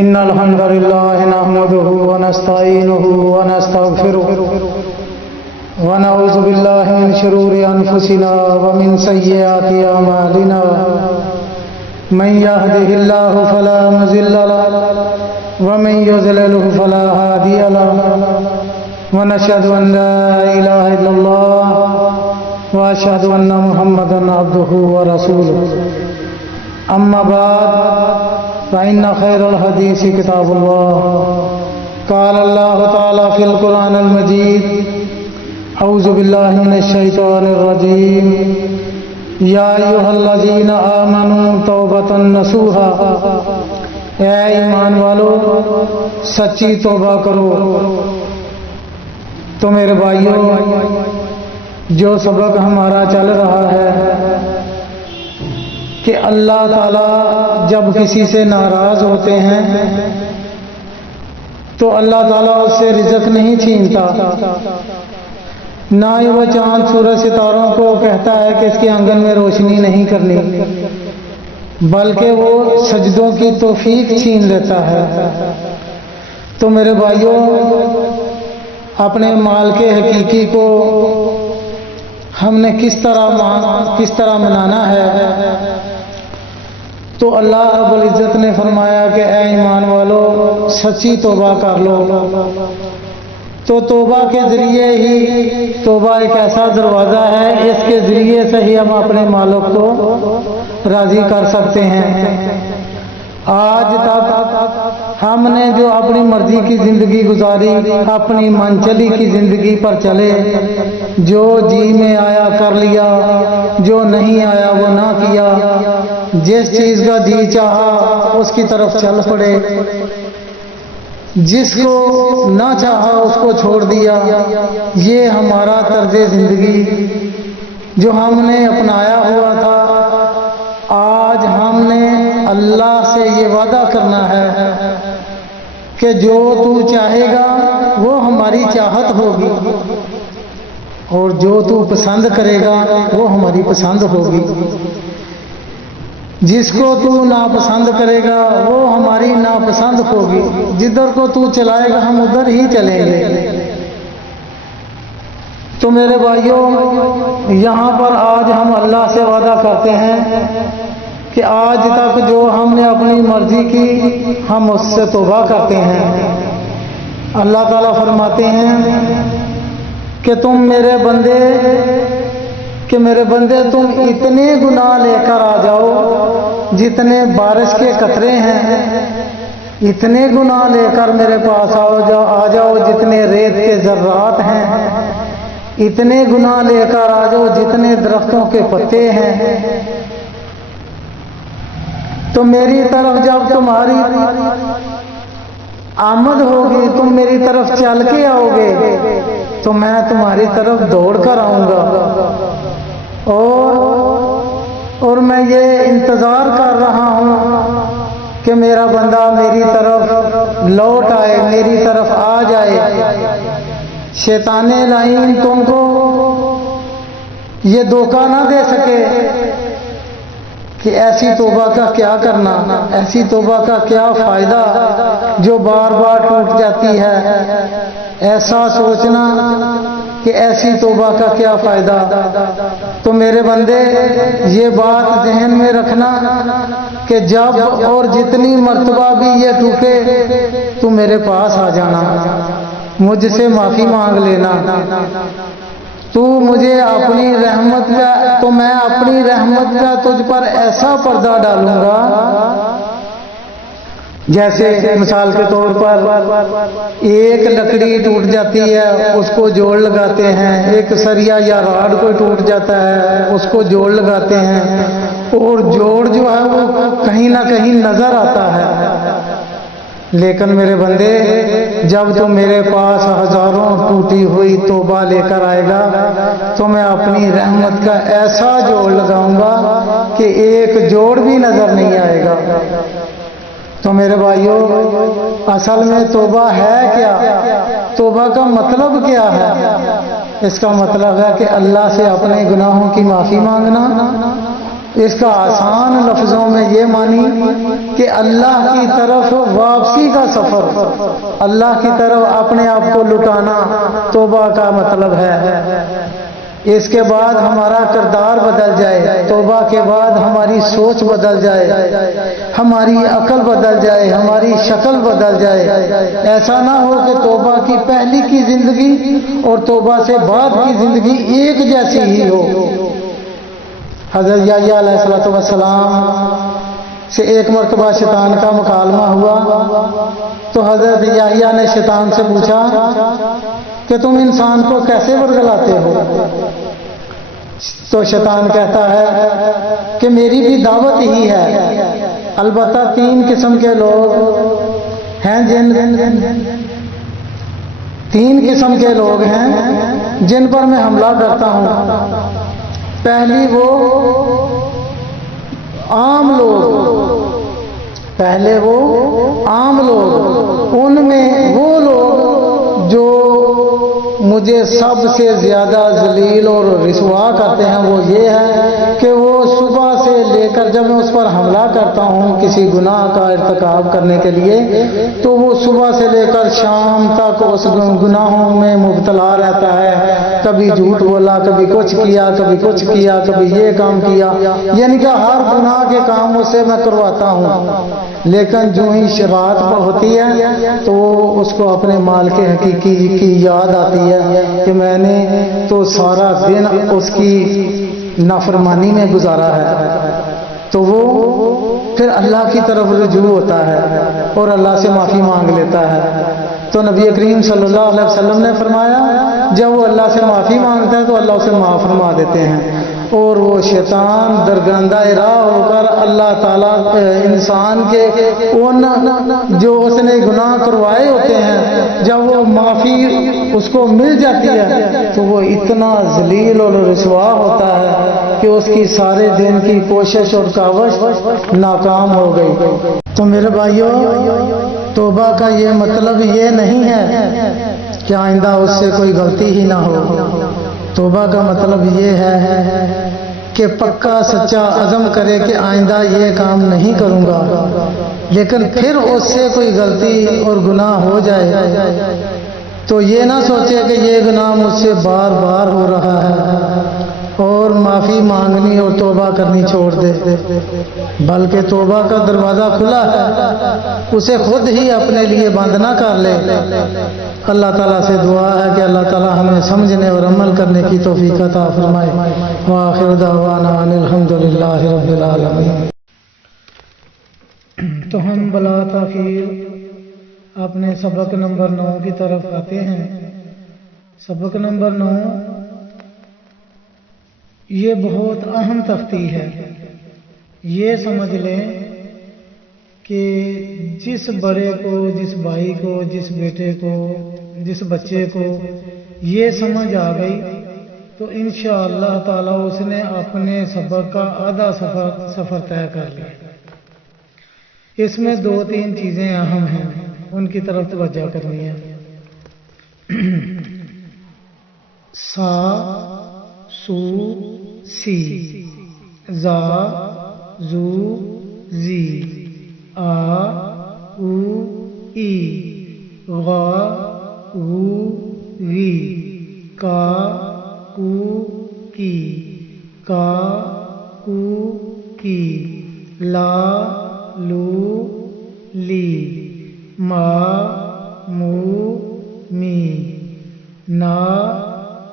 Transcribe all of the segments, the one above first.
إن الحمد لله نحمده ونستعينه ونستغفره ونعوذ بالله من شرور أنفسنا ومن سيئات أعمالنا من يهده الله فلا مضل له ومن يضلل فلا هادي له ونشهد أن لا إله إلا الله وأشهد أن محمدا عبده ورسوله أما بعد فإن خير الحديث كتاب الله قال الله تعالى في القرآن المجيد أعوذ بالله من الشيطان الرجيم يا أيها الذين آمنوا توبة نصوحا اے ایمان والو سچی توبہ کرو۔ تو میرے بھائیوں، جو سبق ہمارا چل رہا ہے کہ اللہ تعالیٰ جب کسی سے ناراض ہوتے ہیں تو اللہ تعالیٰ اس سے رزق نہیں چھینتا، نہ ہی وہ چاند سورج ستاروں کو کہتا ہے کہ اس کے آنگن میں روشنی نہیں کرنی، بلکہ وہ سجدوں کی توفیق چھین لیتا ہے۔ تو میرے بھائیوں، اپنے مال کے حقیقی کو ہم نے کس طرح منانا ہے؟ تو اللہ رب العزت نے فرمایا کہ اے ایمان والو سچی توبہ کر لو۔ تو توبہ کے ذریعے ہی، توبہ ایک ایسا دروازہ ہے، اس کے ذریعے سے ہی ہم اپنے مالک کو راضی کر سکتے ہیں۔ آج تک ہم نے جو اپنی مرضی کی زندگی گزاری، اپنی من چلی کی زندگی پر چلے، جو جی میں آیا کر لیا، جو نہیں آیا وہ نہ کیا، جس چیز کا جی چاہا اس کی طرف چل پڑے، جس کو نہ چاہا اس کو چھوڑ دیا۔ یہ ہمارا طرز زندگی جو ہم نے اپنایا ہوا تھا، آج ہم نے اللہ سے یہ وعدہ کرنا ہے کہ جو تو چاہے گا وہ ہماری چاہت ہوگی، اور جو تو پسند کرے گا وہ ہماری پسند ہوگی، جس کو تو ناپسند کرے گا وہ ہماری ناپسند ہوگی، جدھر کو تو چلائے گا ہم ادھر ہی چلیں گے۔ تو میرے بھائیوں، یہاں پر آج ہم اللہ سے وعدہ کرتے ہیں کہ آج تک جو ہم نے اپنی مرضی کی ہم اس سے توبہ کرتے ہیں۔ اللہ تعالیٰ فرماتے ہیں کہ میرے بندے تم اتنے گناہ لے کر آ جاؤ جتنے بارش کے قطرے ہیں، اتنے گناہ لے کر میرے پاس آ جاؤ جتنے ریت کے ذرات ہیں، اتنے گناہ لے کر آ جاؤ جتنے درختوں کے پتے ہیں۔ تو میری طرف جب تمہاری آمد ہوگی، تم میری طرف چل کے آؤ گے تو میں تمہاری طرف دوڑ کر آؤں گا، اور میں یہ انتظار کر رہا ہوں کہ میرا بندہ میری طرف لوٹ آئے، میری طرف آ جائے۔ شیطان لعین تم کو یہ دھوکہ نہ دے سکے کہ ایسی توبہ کا کیا کرنا، ایسی توبہ کا کیا فائدہ جو بار بار ٹوٹ جاتی ہے، ایسا سوچنا کہ ایسی توبہ کا کیا فائدہ۔ تو میرے بندے یہ بات ذہن میں رکھنا کہ جب اور جتنی مرتبہ بھی یہ ٹوٹے تو میرے پاس آ جانا، مجھ سے معافی مانگ لینا، تو مجھے اپنی رحمت کا، تو میں اپنی رحمت کا تجھ پر ایسا پردہ ڈالوں گا۔ جیسے مثال کے طور پر ایک لکڑی ٹوٹ جاتی ہے، اس کو جوڑ لگاتے ہیں، ایک سریا یا راڈ کوئی ٹوٹ جاتا ہے اس کو جوڑ لگاتے ہیں، اور جوڑ جو ہے وہ کہیں نہ کہیں نظر آتا ہے۔ لیکن میرے بندے جب تو میرے پاس ہزاروں ٹوٹی ہوئی توبہ لے کر آئے گا تو میں اپنی رحمت کا ایسا جوڑ لگاؤں گا کہ ایک جوڑ بھی نظر نہیں آئے گا۔ تو میرے بھائیوں، اصل میں توبہ ہے کیا؟ توبہ کا مطلب کیا ہے؟ اس کا مطلب ہے کہ اللہ سے اپنے گناہوں کی معافی مانگنا، اس کا آسان لفظوں میں یہ مانی کہ اللہ کی طرف واپسی کا سفر، اللہ کی طرف اپنے آپ کو لٹانا توبہ کا مطلب ہے۔ اس کے بعد ہمارا کردار بدل جائے، توبہ کے بعد ہماری سوچ بدل جائے، ہماری عقل بدل جائے، ہماری شکل بدل جائے۔ ایسا نہ ہو کہ توبہ کی پہلی کی زندگی اور توبہ سے بعد کی زندگی ایک جیسی ہی ہو۔ حضرت یحییٰ علیہ السلام سے ایک مرتبہ شیطان کا مکالمہ ہوا تو حضرت یحییٰ نے شیطان سے پوچھا کہ تم انسان کو کیسے ورگلاتے ہو؟ تو شیطان کہتا ہے کہ میری بھی دعوت ہی ہے، البتہ 3 قسم کے لوگ ہیں تین قسم کے لوگ ہیں جن پر میں حملہ کرتا ہوں۔ پہلی وہ عام لوگ، ان میں وہ لوگ جو مجھے سب سے زیادہ ذلیل اور رسوا کرتے ہیں وہ یہ ہے کہ وہ صبح سے لے کر، جب میں اس پر حملہ کرتا ہوں کسی گناہ کا ارتکاب کرنے کے لیے، تو وہ صبح سے لے کر شام تک اس گناہوں میں مبتلا رہتا ہے۔ کبھی جھوٹ بولا، کبھی کچھ کیا، کبھی کچھ کیا، کبھی یہ کام کیا، یعنی کہ ہر گناہ کے کام اس سے میں کرواتا ہوں۔ لیکن جو ہی رات ہوتی ہے تو اس کو اپنے مال کے حقیقی کی یاد آتی ہے کہ میں نے تو سارا دن اس کی نافرمانی میں گزارا ہے، تو وہ پھر اللہ کی طرف رجوع ہوتا ہے اور اللہ سے معافی مانگ لیتا ہے۔ تو نبی کریم صلی اللہ علیہ وسلم نے فرمایا جب وہ اللہ سے معافی مانگتا ہے تو اللہ اسے معاف فرما دیتے ہیں، اور وہ شیطان درگندہ راہ ہو کر اللہ تعالیٰ انسان کے ان جو اس نے گناہ کروائے ہوتے ہیں، جب وہ معافی اس کو مل جاتی ہے تو وہ اتنا ذلیل اور رسوا ہوتا ہے کہ اس کی سارے دن کی کوشش اور کاوش ناکام ہو گئی۔ تو میرے بھائیوں، توبہ کا یہ مطلب یہ نہیں ہے کہ آئندہ اس سے کوئی غلطی ہی نہ ہو۔ توبہ کا مطلب یہ ہے کہ پکا سچا عزم کرے کہ آئندہ یہ کام نہیں کروں گا، لیکن پھر اس سے کوئی غلطی اور گناہ ہو جائے تو یہ نہ سوچے کہ یہ گناہ مجھ سے بار بار ہو رہا ہے اور معافی مانگنی اور توبہ کرنی چھوڑ دے، بلکہ توبہ کا دروازہ کھلا ہے، اسے خود ہی اپنے لیے بند نہ کر لے۔ اللہ تعالیٰ سے دعا ہے کہ اللہ تعالیٰ ہمیں سمجھنے اور عمل کرنے کی توفیق عطا فرمائے۔ وآخر دعوانا ان الحمد للہ رب العالمین۔ تو ہم بلا تاخیر اپنے سبق نمبر 9 کی طرف آتے ہیں۔ سبق نمبر 9 یہ بہت اہم تفتی ہے۔ یہ سمجھ لیں کہ جس بڑے کو، جس بھائی کو، جس بیٹے کو، جس بچے کو یہ سمجھ آ گئی تو انشاءاللہ تعالی اس نے اپنے سبق کا آدھا سفر طے کر لیا۔ اس میں 2-3 چیزیں اہم ہیں، ان کی طرف توجہ کرنی ہے۔ سا، سو، سی، زا، زو، زی، آ، او، ای، غا، غو، غی، کا، کو، کی، کا، کو، کی، لا، لو، لی، ما، مو، می، نا،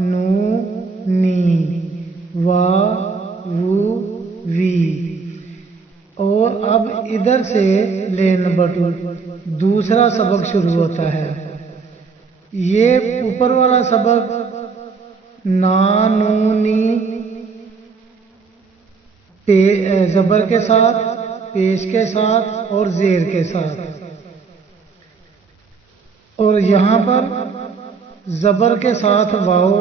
نو، نی، وا، وو، وی۔ اور اب ادھر سے لین نمبر 2 دوسرا سبق شروع ہوتا ہے۔ یہ اوپر والا سبق نا، نو، نی زبر کے ساتھ، پیش کے ساتھ اور زیر کے ساتھ، اور یہاں پر زبر کے ساتھ واو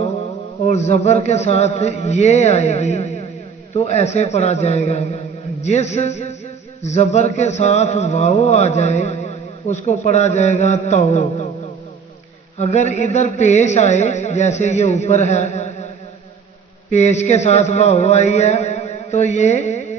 اور زبر کے ساتھ یہ آئے گی تو ایسے پڑھا جائے گا۔ جس زبر کے ساتھ واو آ جائے اس کو پڑھا جائے گا تو۔ اگر ادھر پیش آئے جیسے یہ اوپر ہے، پیش کے ساتھ واو آئی ہے تو یہ